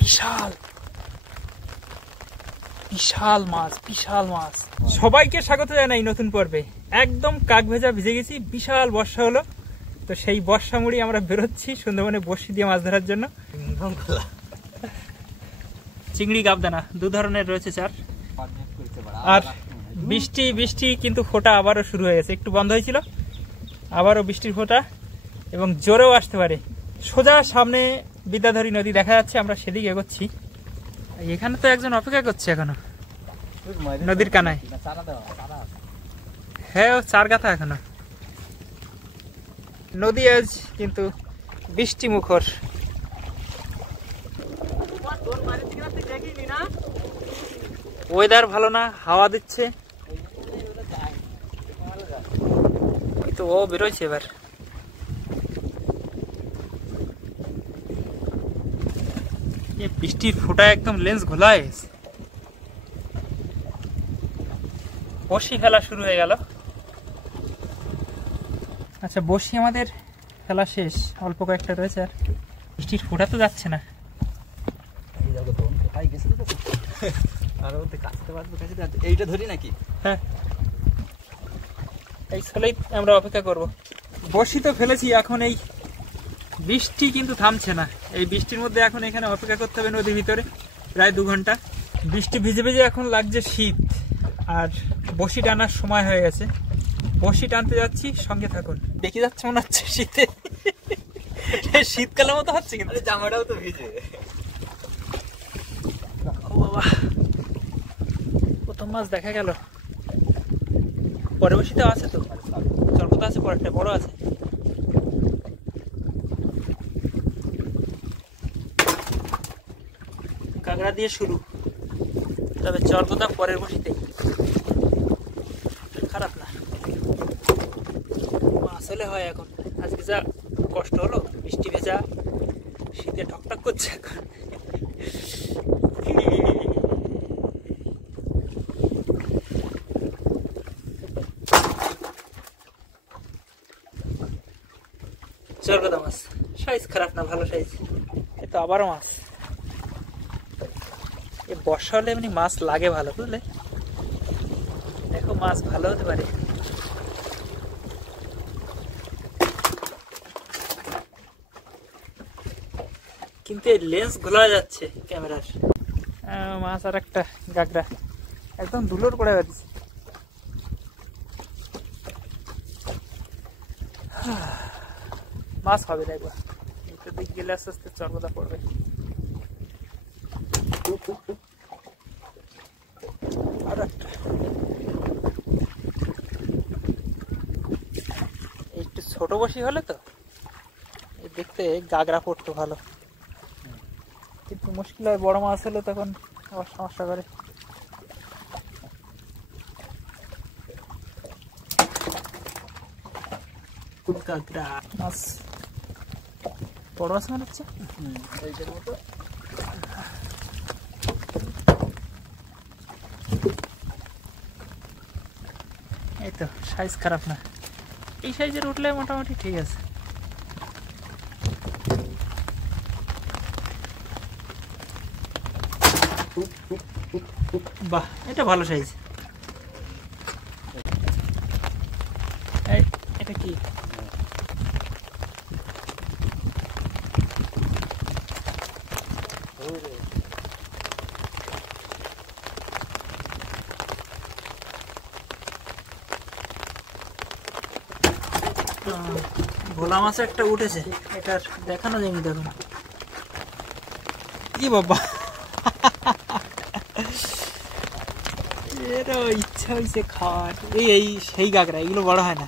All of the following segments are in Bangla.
বিশাল বিশাল মাছ, বিশাল মাছ। সবাইকে স্বাগত জানাই নতুন পর্বে। একদম কাক ভেজা ভিজে গেছি, বিশাল বর্ষা হলো। তো সেই বর্ষা মুড়ি আমরা বেরোচ্ছি সুন্দরবনে বড়শি দিয়ে মাছ ধরার জন্য। চিংড়ি, গাবদানা দু ধরনের রয়েছে চার। আর বৃষ্টি বৃষ্টি কিন্তু ফোঁটা আবারও শুরু হয়ে গেছে। একটু বন্ধ হয়েছিল, আবারও বৃষ্টির ফোঁটা এবং জোরেও আসতে পারে। সোজা সামনে বিদ্যাধরী নদী দেখা যাচ্ছে, আমরা সেদিকে এগোচ্ছি। এখানে তো একজন অপেক্ষা করছে এখনো নদীর কানায়। হ্যাঁ, ও চার গাথা এখনো। নদী আজ কিন্তু বৃষ্টি মুখর। ওয়েদার ভালো না, হাওয়া দিচ্ছে। তো ও বেরোচ্ছে এবার। বৃষ্টির ফোঁটা একদম লেন্স ঘোলা হয়ে গেছে। বড়শি খেলা শুরু হয়ে গেল। আচ্ছা, বড়শি আমাদের খেলা শেষ, অল্প কয়েকটা রয়েছে। আর বৃষ্টির ফোঁটা তো যাচ্ছে না। এইটা ধরি নাকি? হ্যাঁ, এই ছেলেই আমরা অপেক্ষা করব। বড়শি তো ফেলেছি, এখন এই বৃষ্টি কিন্তু থামছে না। এই বৃষ্টির মধ্যে এখন এখানে অপেক্ষা করতে হবে নদীর ভিতরে প্রায় 2 ঘন্টা। বৃষ্টি ভিজে ভিজে এখন লাগছে শীত, আর বড়শি টানার সময় হয়ে গেছে। বড়শি টানতে যাচ্ছি, সঙ্গে থাকুন। দেখি যাচ্ছে মনে হচ্ছে শীতে, শীতকালের মতো হচ্ছে কিন্তু। জামাটাও তো ভিজে। ও বাবা, প্রথম মাছ দেখা গেল। পরে বড়শিতে আছে তো, চরকতা আছে, পরে একটা বড় আছে। কাঁকড়া দিয়ে শুরু, তবে চরকতা পরের বড়শিতে। খারাপ না, মাছ হলে হয়। এখন আজকে যা কষ্ট হলো, বৃষ্টি ভেজা, শীতে ঠকঠক করছে এখন। চরকতা মাছ, সাইজ খারাপ না, ভালো সাইজ। এই তো আবারও মাছ। এই বর্ষা হলে এমনি মাছ লাগে ভালো, বুঝলে? দেখো, মাছ ভালো হতে পারে। কিন্তু এই লেন্স ঘোলা যাচ্ছে ক্যামেরার। মাছ আর একটা গাগরা একদম ধুলোর পড়ে যাচ্ছে। মাছ হবে না একবার, এটা দিক গেলে আস্তে আস্তে চরকতা পড়বে। আর একটা একটু ছোট বড়শি হলে তো দেখতে গাগরা পড়তো ভালো, কিন্তু মুশকিল হয় বড় মাছ হলে তখন আবার সমস্যা করে। গাগরা মাছ, বড় মাছ মনে হচ্ছে। এই তো সাইজ খারাপ না, এই সাইজের উঠলে মোটামুটি ঠিক আছে। বাহ, এটা ভালো সাইজ। এটা কি? ভোলা মাছ একটা উঠেছে, এটার দেখানো যায়নি। দেখুন কি বাবা, এরও ইচ্ছা হয়েছে খাওয়ার। এই সেই গাগরা, এগুলো বড় হয় না।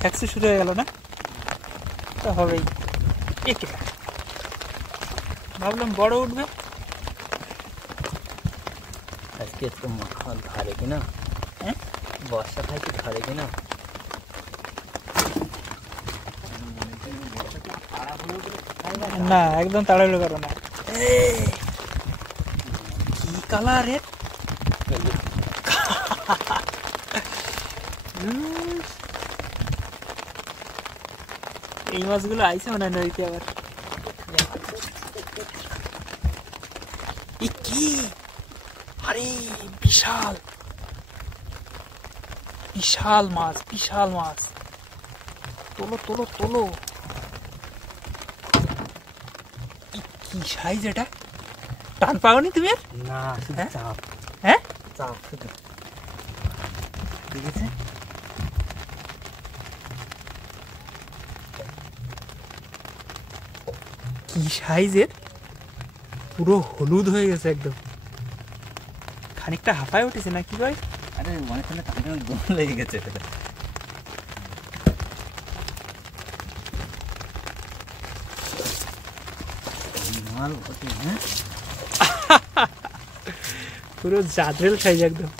ট্যাক্সি শুরু হয়ে গেল না, তো হবেই। ভাবলাম বড় উঠবে। আজকে একটু ধরে কিনা, বর্ষা খাইতে ধরে কিনা। না, একদম তাড়াহুড়ো করো না। কি কালার এর! এই মাছগুলো আইছে মনে হয় নদীতে আবার। কি আরে বিশাল বিশাল মাছ, বিশাল মাছ। তোলো তোলো তোলো। কি সাইজ এটা, টান পাওনি তুমি? না শুধু চাপ। হ্যাঁ চাপ শুধু, ঠিক আছে। কি সাইজের, পুরো হলুদ হয়ে গেছে একদম, খানিকটা হাঁপায় উঠেছে না কি ভাই? আরে অনেকক্ষণ টানে দম লেগে গেছে। মাল ওঠে, হ্যাঁ পুরো জাদরেল সাইজ একদম।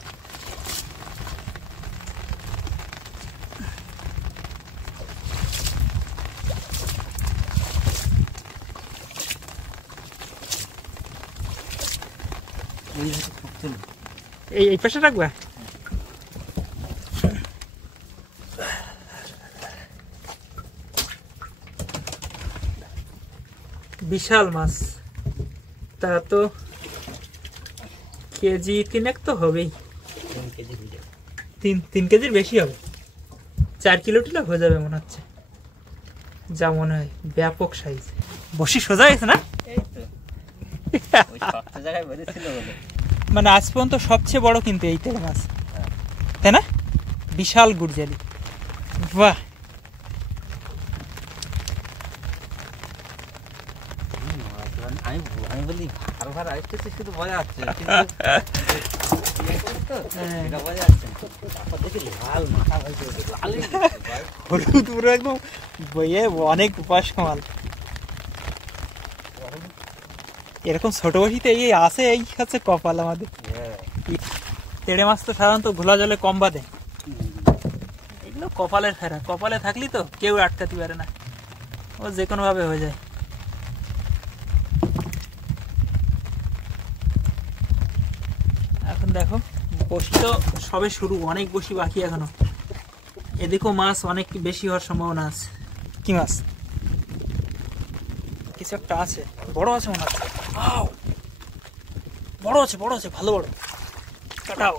এই পাশে রাখবা। বিশাল মাছ, তা তো কেজি 3 তো হবেই। 3 কেজির বেশি হবে, 4 কিলো টিলো হয়ে যাবে মনে হচ্ছে, যা মনে হয়। ব্যাপক সাইজ, বসি সোজা গেছে না? মানে আজ পর্যন্ত সবচেয়ে বড় কিন্তু এই তেল মাছ, তাই না? বিশাল গুড়জালি, বাহ। আমি বলি ভার ভার আসতেছে, শুধু মজা হচ্ছে, হলুদ পুরো একদম বইয়ে অনেক উপাস কামাল। এরকম ছোট বসিতে এই আছে, এই হচ্ছে কপাল আমাদের। তেড়ে মাছ তো সাধারণত ঘোলা জলে কম বাঁধে, এগুলো কপালের ফেরা। কপালে থাকলি তো কেউ আটকাতে পারে না, ও যে কোনো ভাবে হয়ে যায়। এখন দেখো বসি তো সবে শুরু, অনেক বসি বাকি এখনো। এদিকেও মাছ অনেক বেশি হওয়ার সম্ভাবনা আছে। কি মাছ? কিছু একটা আছে, বড় আছে মনে হচ্ছে। বড় আছে, বড় আছে, ভালো বড়। কাটাও,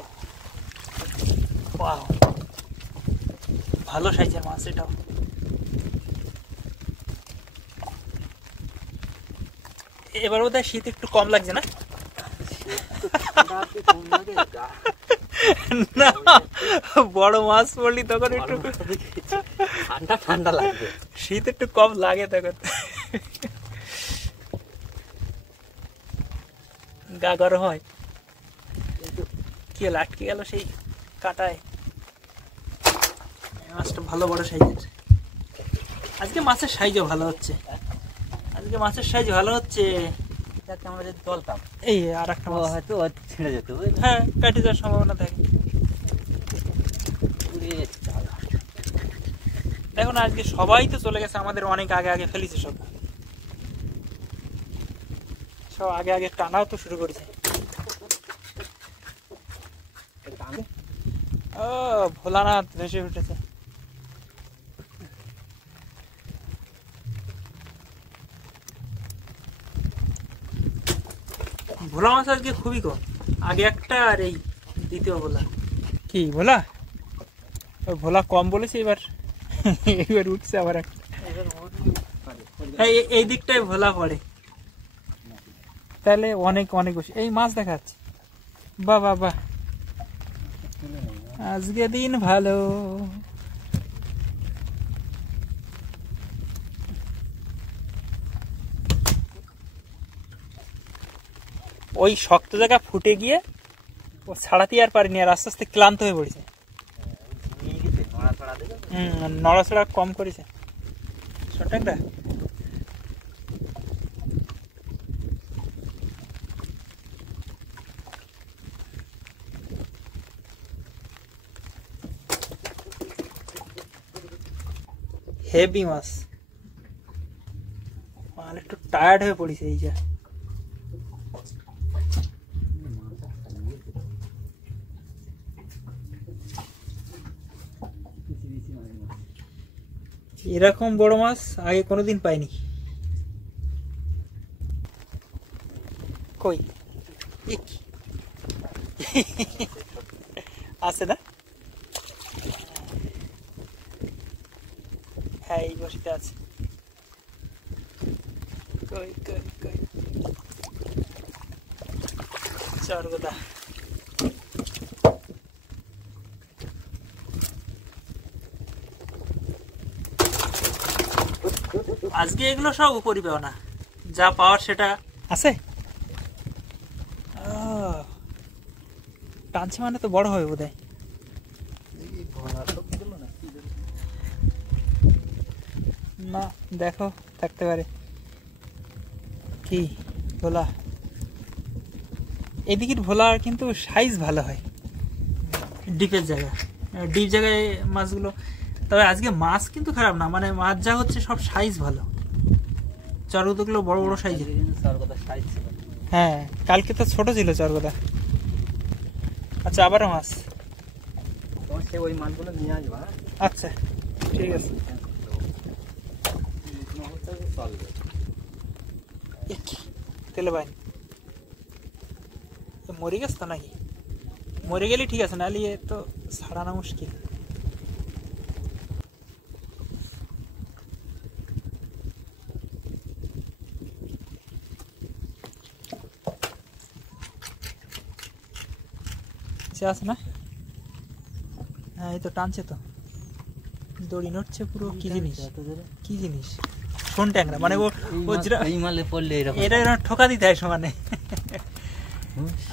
ভালো সাইজের মাছ এটাও। এবার বোধহয় শীত একটু কম লাগছে না? না, বড় মাছ পড়লি তখন একটু ঠান্ডা ঠান্ডা লাগবে, শীত একটু কম লাগে তখন। গা গরম হয়। কি হলো, আটকে গেল সেই কাটায়। মাছটা ভালো বড় সাইজের। আজকে মাছের সাইজও ভালো হচ্ছে, আজকে মাছের সাইজ ভালো হচ্ছে। আমরা যদি চলতাম, এই আর একটা মাছ হয়তো ছেড়ে যেত। হ্যাঁ, কাটি যাওয়ার সম্ভাবনা থাকে। দেখো না, আজকে সবাই তো চলে গেছে, আমাদের অনেক আগে আগে ফেলেছে সব। সব আগে আগে টানাও তো শুরু করেছে। ও ভোলানাথ ভেসে উঠেছে। ভোলা মাছ আজকে খুবই কম, আগে একটা আর এই দ্বিতীয় ভোলা। কি ভোলা? ওই ভোলা কম বলেছে, এবার এবার উঠছে আবার একটা। এই দিকটায় ভোলা পড়ে, তাহলে অনেক অনেক বেশি। এই মাছ দেখা যাচ্ছে, বাহ বাহ বাহ, আজকে দিন ভালো। ওই শক্ত জায়গা ফুটে গিয়ে ও ছাড়াতে আর পারিনি, আর আস্তে আস্তে ক্লান্ত হয়ে পড়েছে। নড়াচড়া কম করেছে শটাকটা। হেভি মাছ, মাল একটু টায়ার্ড হয়ে পড়েছে এই যা। এরকম বড় মাছ আগে কোনোদিন পাইনি। কই আছে না? হ্যাঁ এই বসিতে আছে। কই কই কই চরগোদা। আজকে এগুলো সব উপরই পাও না, যা পাওয়ার সেটা আছে। টানছে মানে তো বড় হবে বোধহয়। না দেখো থাকতে পারে কি ভোলা। এদিকের ভোলার কিন্তু সাইজ ভালো হয় ডিপের জায়গায়, ডিপ জায়গায় মাছগুলো। তবে আজকে মাছ কিন্তু খারাপ না, মানে মাছ যা হচ্ছে সব সাইজ ভালো। চরগোদাগুলো বড় বড় সাইজের। হ্যাঁ কালকে তো ছোট ছিল চরগোদা। আচ্ছা আবারও মাছ। ওই মাছগুলো নিয়ে আসবা। আচ্ছা ঠিক আছে। তেলে বাইন মরে গেছে তো নাকি? মরে গেলে ঠিক আছে, নাহলে তো ছাড়ানো মুশকিল। আছে না? হ্যাঁ এই তো টানছে তো, দড়ি নড়ছে পুরো। কি জিনিস? কি জিনিস? শোন ট্যাংরা মানে ও এরা এরা ঠোকা দিতে হয় সমানে।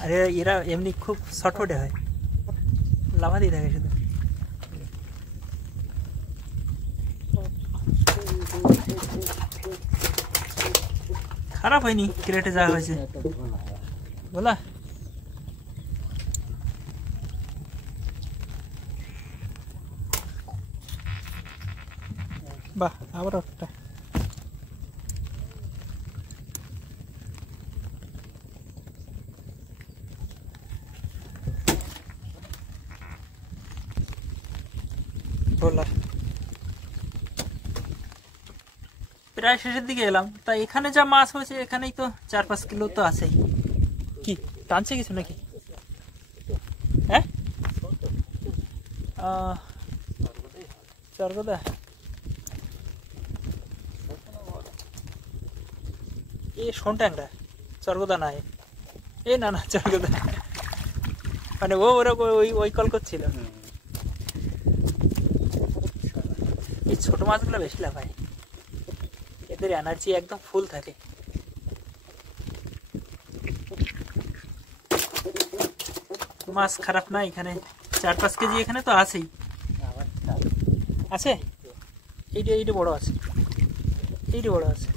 আরে এরা এমনি খুব ছটফটে হয়, লাভা দিয়ে থাকে শুধু। খারাপ হয়নি, ক্রেটে যা হয়েছে। বলা বাহ, আবার একটা। প্রায় শেষের দিকে এলাম, তাই এখানে যা মাছ হয়েছে এখানেই তো 4-5 কিলো তো আছেই। কি টানছে কিছু নাকি? হ্যাঁ চরগোদা এ শোন ট্যাংরা, চরগোদা না এ না না চরগোদা, মানে ও ওরকম ওই কল করছিল। এই ছোট মাছগুলো বেশি লাফায়, এদের এনার্জি একদম ফুল থাকে। মাছ খারাপ না, এখানে 4-5 কেজি এখানে তো আছেই। আছে এইটা বড় আছে, এইটা বড় আছে।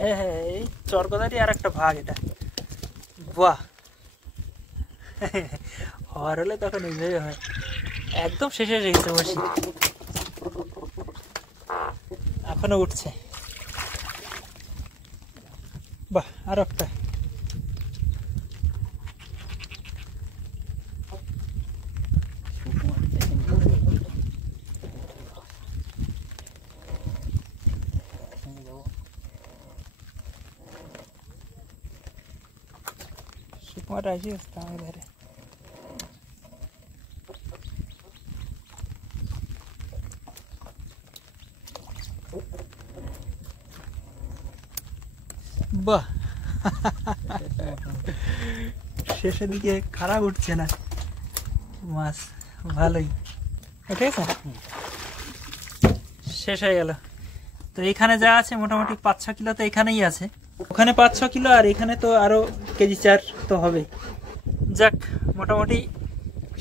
হ্যাঁ হ্যাঁ এই চরগোদারই আর একটা ভাগ এটা। বাহ, হওয়ার হলে তখন এইভাবে হয়। একদম শেষে রেখেছে বসি, এখনো উঠছে। বাহ আর একটা। সুকুমার আসি আসতাম ধারে। বাহ শেষের দিকে খারাপ উঠছে না মাছ, ভালোই। ঠিক আছে, শেষ হয়ে গেল। তো এখানে যা আছে মোটামুটি 5-6 কিলো তো এখানেই আছে। ওখানে 5-6 কিলো, আর এখানে তো আরো কেজি 4 তো হবে। যাক মোটামুটি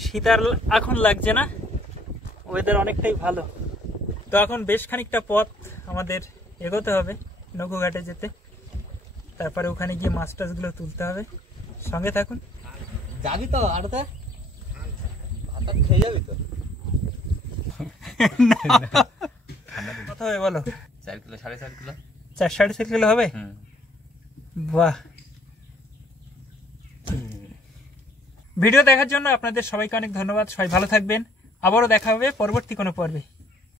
শীত আর এখন লাগছে না, ওয়েদার অনেকটাই ভালো। তো এখন বেশ খানিকটা পথ আমাদের এগোতে হবে নৌকোঘাটে যেতে, তারপরে ওখানে গিয়ে মাছ টাছগুলো তুলতে হবে। সঙ্গে থাকুন। যাবি তো আড়তে? খেয়ে যাবি তো? কত হবে বলো? 4 কিলো 4.5 কিলো। 4-4.5 কিলো হবে? বাহ। ভিডিও দেখার জন্য আপনাদের সবাইকে অনেক ধন্যবাদ। সবাই ভালো থাকবেন, আবারও দেখা হবে পরবর্তী কোনো পর্বে।